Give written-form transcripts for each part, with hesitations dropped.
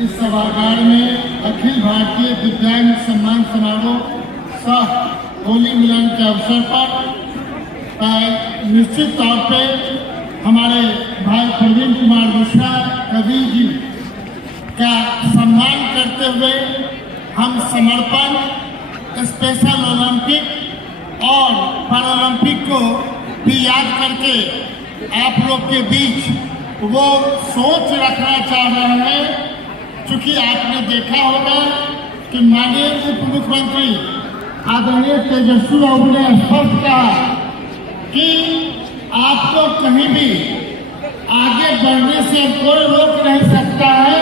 इस सभागार में अखिल भारतीय दिव्यांग सम्मान समारोह सह होली मिलन के अवसर पर निश्चित तौर पे हमारे भाई प्रवीण कुमार मिश्रा कवि जी का सम्मान करते हुए हम समर्पण स्पेशल ओलंपिक और पैरालंपिक को भी याद करके आप लोग के बीच वो सोच रखना चाह रहे हैं। चूंकि आपने देखा होगा कि माननीय उप मुख्यमंत्री आदरणीय तेजस्वी बाबू ने स्पष्ट कहा कि आपको कहीं भी आगे बढ़ने से कोई रोक नहीं सकता है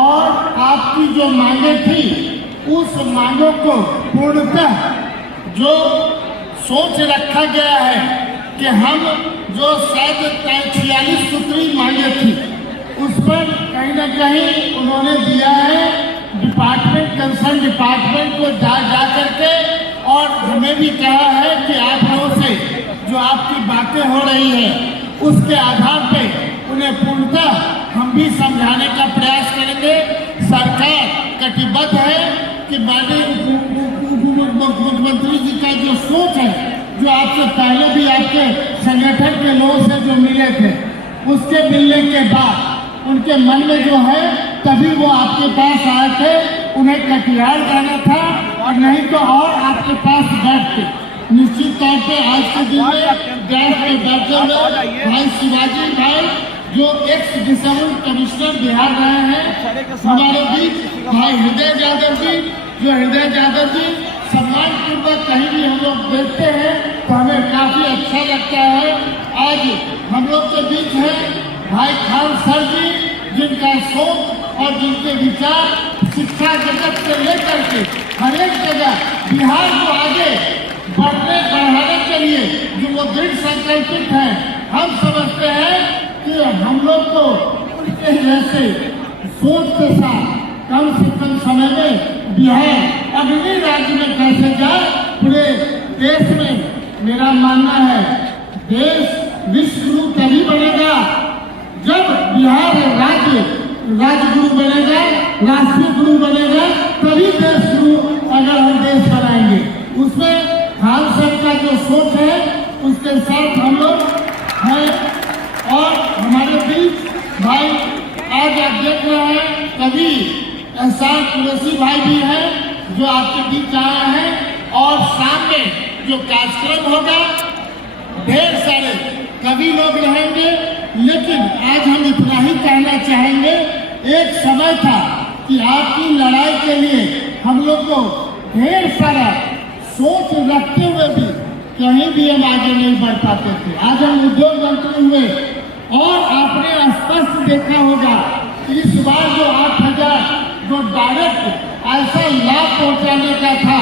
और आपकी जो मांगे थी उस मांगों को पूर्णतः जो सोच रखा गया है कि हम जो शायद 46 सूत्री मांगे थी उस पर कहीं ना कहीं उन्होंने दिया है डिपार्टमेंट कंसर्न डिपार्टमेंट को जा करके और हमें भी कहा है कि आप लोगों से जो आपकी बातें हो रही है उसके आधार पे उन्हें पूर्णतः हम भी समझाने का प्रयास करेंगे। सरकार कटिबद्ध है कि माननीय मुख्यमंत्री जी का जो सोच है जो आपसे पहले भी आपके संगठन के लोगों से जो मिले थे उसके मिलने के बाद उनके मन में जो है तभी वो आपके पास आए थे। उन्हें कटिहार जाना था और नहीं तो और आपके पास बैठते। निश्चित तौर पे आज के दिन में गैस पे बैठे हुए भाई शिवाजी भाई जो एक्स डिसेबल कमिश्नर बिहार रहे हैं हमारे बीच भाई हृदय यादव जी जो हृदय यादव जी सम्मान पूर्वक कहीं भी हम लोग देखते हैं तो हमें काफी अच्छा लगता है। आज हम लोग के बीच है भाई खान सर जी जिनका सोच और जिनके विचार शिक्षा जगत से लेकर के हर एक जगह बिहार को आगे बढ़ाने के लिए जो वो दृढ़ संकल्पित है। हम समझते हैं कि हम लोग को उनके जैसे सोच के साथ कम से कम समय में बिहार अगले राज्य में कैसे जाए पूरे देश में। मेरा मानना है देश विश्व गुरु तभी बनेगा जब बिहार राज्य राजगुरु बनेगा राष्ट्रीय गुरु बनेगा तभी देश गुरु अगर हम देश बनाएंगे। उसमें खान सर का जो सोच है उसके साथ हम लोग हैं और हमारे बीच भाई आज आप देख रहे हैं कवि एहसान कुरैशी भाई भी हैं जो आपके बीच आए हैं और शाम में जो कार्यक्रम होगा ढेर सारे कवि लोग रहेंगे। लेकिन आज हम इतना ही कहना चाहेंगे एक समय था कि आपकी लड़ाई के लिए हम लोग को ढेर सारा सोच रखते हुए भी कहीं भी हम आगे नहीं बढ़ पाते थे। आज हम उद्योग मंत्री हुए और आपने स्पष्ट देखा होगा कि इस बार जो 8,000 जो डायरेक्ट ऐसा लाभ पहुंचाने का था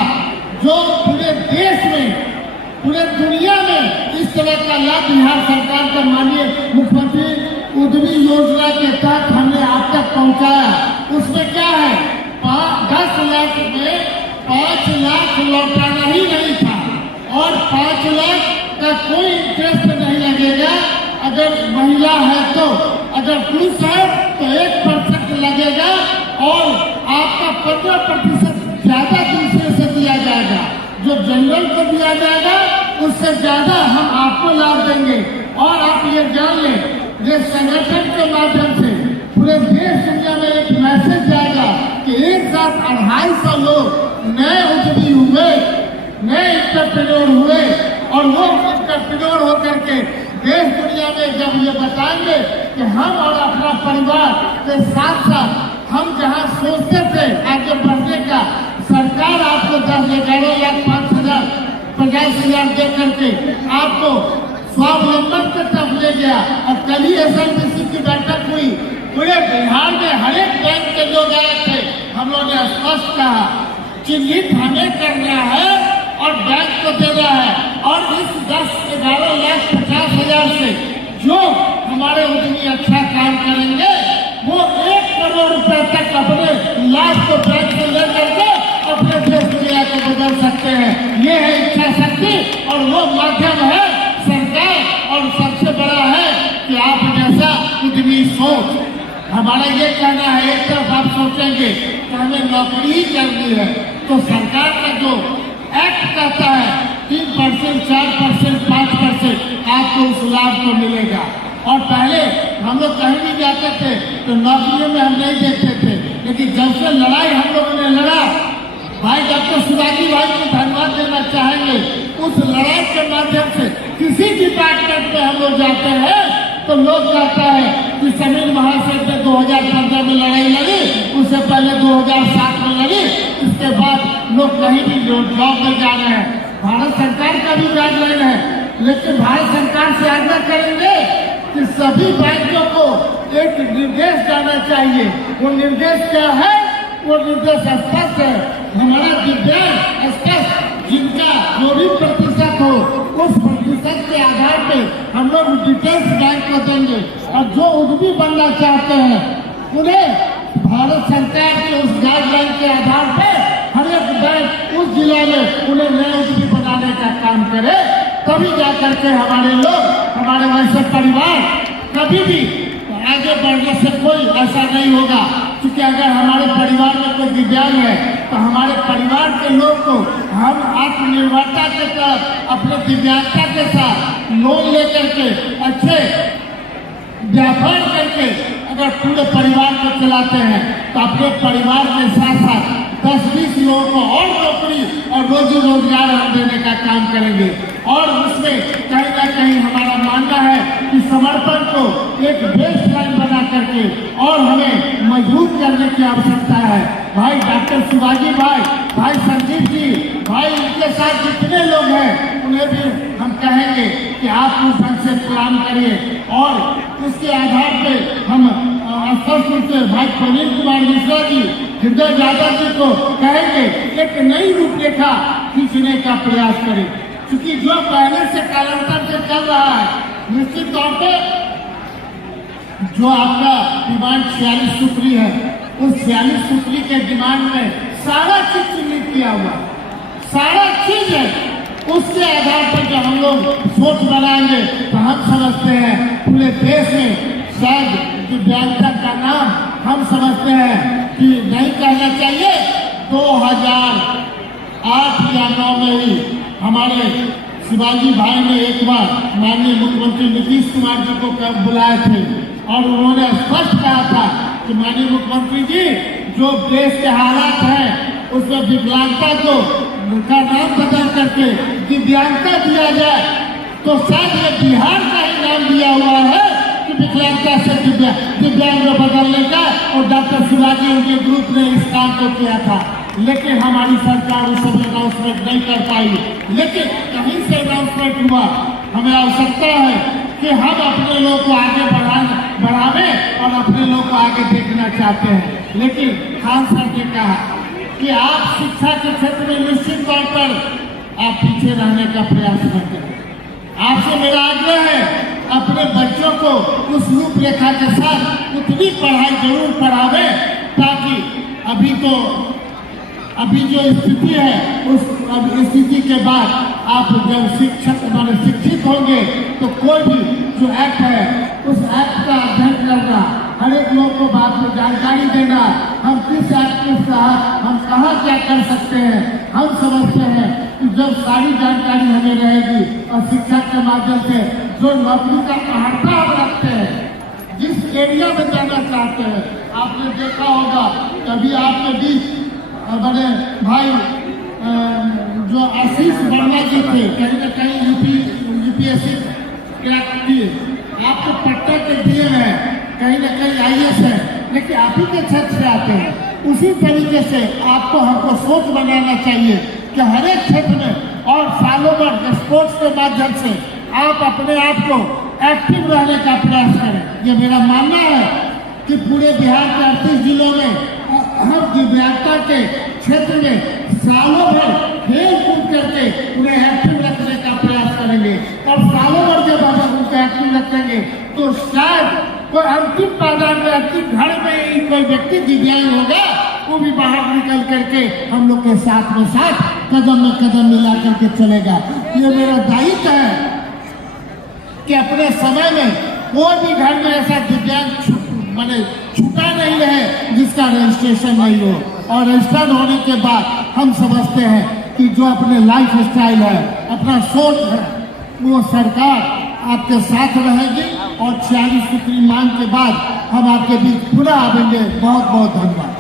जो पूरे देश में पूरे दुनिया में इस तरह का लाभ बिहार सरकार का माननीय मुख्यमंत्री उद्यमी योजना के तहत हमने आप तक पहुंचाया। उसमें क्या है 10 लाख में 5 लाख लौटाना ही नहीं था और 5 लाख का कोई इंटरेस्ट नहीं लगेगा अगर महिला है तो, अगर पुरुष है तो 1% लगेगा और आपका 15% ज्यादा दूसरे से दिया जाएगा। जो जनरल को दिया जाएगा उससे ज्यादा हम आपको लाभ देंगे। और आप ये जान लें ये संगठन के माध्यम से पूरे देश दुनिया में एक मैसेज जाएगा कि एक साथ 250 लोग नए उद्यमी हुए नए इंटरप्रेन्योर हुए और वो इंटरप्रेन्योर होकर के देश दुनिया में जब ये बताएंगे कि हम और अपना परिवार के साथ साथ हम जहाँ सोचते थे आगे बढ़ने का सरकार आपको 10-11 लाख 5,000 50,000 दे करके आपको स्वावलंबन की तरफ ले गया। और कल ही एसएलबीसी की बैठक हुई पूरे बिहार में हर एक बैंक के लोग आए थे। हम लोग ने स्पष्ट कहा चिन्हित हमें करना है और बैंक को देना है और इस 10-11 लाख 50,000 से जो हमारे उद्यमी अच्छा काम करेंगे वो 1 करोड़ रुपए तक अपने लाभ को बैंक से ले करके अपने देश दुनिया को बदल सकते हैं। ये है इच्छा शक्ति और वो माध्यम है सरकार और सबसे बड़ा है कि आप जैसा उद्यमी सोच। हमारा ये कहना है एक तरफ आप सोच नौकरी ही करनी है तो सरकार का जो एक्ट कहता है 3%, 4%, 5% आपको उस लाभ को मिलेगा। और पहले हम लोग कहीं भी जाते थे तो नौकरियों में हम नहीं देखते थे, लेकिन जब से लड़ाई हम लोगों ने लड़ा, भाई डॉक्टर शिवाजी भाई को धन्यवाद देना चाहेंगे। उस लड़ाई के माध्यम से किसी डिपार्टमेंट में हम लोग जाते हैं तो लोग कहता है कि समीर महाशय से 2015 में लड़ाई लड़ी, उससे पहले 2007 में लड़ी, इसके बाद लोग कहीं भी जॉब में जा रहे हैं। भारत सरकार का भी गाइडलाइन है, लेकिन भारत सरकार से आग्रह करेंगे कि सभी बैंकों को एक निर्देश जाना चाहिए। वो निर्देश क्या है? वो निर्देश स्पष्ट है। हमारा दिव्यांग स्पष्ट जिनका जो भी प्रतिशत हो उस प्रतिशत के आधार पे हम लोग डिटेल्स बैंक को देंगे, और जो उद्यमी बनना चाहते हैं उन्हें भारत सरकार के उस गाइडलाइन के आधार पर हर एक बैंक उस जिला में उन्हें नए उद्यमी बनाने का काम करे, तभी जाकर के हमारे लोग, हमारे वैसे परिवार कभी भी आगे बढ़ने से कोई ऐसा नहीं होगा। क्योंकि अगर हमारे परिवार में कोई दिव्यांग है तो हमारे परिवार के लोग को हम आत्मनिर्भरता के तरफ अपने दिव्यांगता के साथ लोन लेकर के अच्छे व्यापार करके अगर पूरे परिवार को चलाते हैं तो अपने परिवार के साथ साथ 10-20 लोगों को और नौकरी और रोजी रोजगार हम देने का काम करेंगे। और उसमें कहीं ना कहीं हमारा मानना है कि समर्पण को एक बेस लाइन बना करके और हमें मजबूत करने की आवश्यकता है। भाई डॉक्टर शिवाजी भाई, भाई संजीव जी, भाई इनके साथ जितने लोग हैं उन्हें भी हम कहेंगे कि आप उस ढंग से प्लान करिए, और उसके आधार पे हम स्पष्ट रूप से भाई प्रवीण कुमार मिश्रा जी, हृदय यादव जी को कहेंगे एक नई रूपरेखा खींचने का प्रयास करें। क्योंकि जो पहले से कालांतर से चल रहा है, निश्चित तौर पे जो आपका डिमांड 46 सूत्री है, उस 46 सूत्री के डिमांड में सारा चीज चिन्हित किया हुआ, सारा चीज है। उसके आधार पर जब हम लोग सोच बनाएंगे तो हम समझते हैं पूरे देश में शायद दिव्यांगता का नाम हम समझते हैं कि नहीं कहना चाहिए। 2008 या 9 में ही हमारे शिवाजी भाई ने एक बार माननीय मुख्यमंत्री नीतीश कुमार जी को बुलाए थे और उन्होंने स्पष्ट कहा था कि माननीय मुख्यमंत्री जी, जो देश के हालात हैं उसमें विकलांगता को का नाम बदल करके दिव्यांगता दिया जाए, तो शायद ये बिहार का ही नाम दिया हुआ है कि विकलांगता से दिव्यांग में बदलने का, और डॉक्टर शिवाजी उनके ग्रुप ने इस काम को किया था। लेकिन हमारी सरकार उस समय अनाउंसमेंट नहीं कर पाई, लेकिन कहीं से अनाउंसमेंट हुआ। हमें आवश्यकता है कि हम अपने लोग को आगे बढ़ावे और अपने लोग को आगे देखना चाहते हैं। लेकिन खान सर ने कहा कि आप शिक्षा के क्षेत्र में निश्चित तौर पर आप पीछे रहने का प्रयास न करें। आपसे मेरा आग्रह है, अपने बच्चों को उस रूपरेखा के साथ उतनी पढ़ाई जरूर पढ़ावे, ताकि अभी जो स्थिति है उस स्थिति के बाद आप जब शिक्षित होंगे तो कोई भी जो एक्ट है उस एक्ट का अध्ययन करना, हर एक लोग को बात में जानकारी देना, हम किस एक्ट के साथ हम कहाँ क्या कर सकते हैं, हम समझते हैं कि जब सारी जानकारी हमें रहेगी और शिक्षा के माध्यम से जो नौकरी का अहर्ता हम रखते हैं, जिस एरिया में जाना चाहते हैं, आपने देखा होगा कभी आपके बीच बड़े भाई जो आशीष वर्मा जी थे, कहीं न कहीं यूपीएससी क्रैक किए, आप तो पट्टा के दिए हैं, कहीं न कहीं IAS है, लेकिन आप ही के क्षेत्र से आते हैं। उसी तरीके से आपको हमको सोच बनाना चाहिए कि हर एक क्षेत्र में और सालों भर स्पोर्ट्स के माध्यम से आप अपने आप को एक्टिव रहने का प्रयास करें। ये मेरा मानना है कि पूरे बिहार के 38 जिलों में हम दिव्यांगता के क्षेत्र में सालों भर खेल कूद करके उन्हें एक्टिव रखने का प्रयास करेंगे, और सालों भर जब हम उनको एक्टिव रखेंगे तो शायद कोई अंतिम पायदान में, अंतिम घर में ही कोई व्यक्ति दिव्यांग होगा, वो भी बाहर निकल करके हम लोग के साथ में साथ कदम में कदम मिला करके चलेगा। ये मेरा दायित्व है कि अपने समय में कोई भी घर में ऐसा दिव्यांग छूटा नहीं रहे जिसका रजिस्ट्रेशन नहीं हो। और रजिस्टर्ड होने के बाद हम समझते हैं कि जो अपने लाइफ स्टाइल है, अपना सोच है, वो सरकार आपके साथ रहेगी और 46 सूत्री मांग के बाद हम आपके बीच पुनः आएंगे। बहुत बहुत धन्यवाद।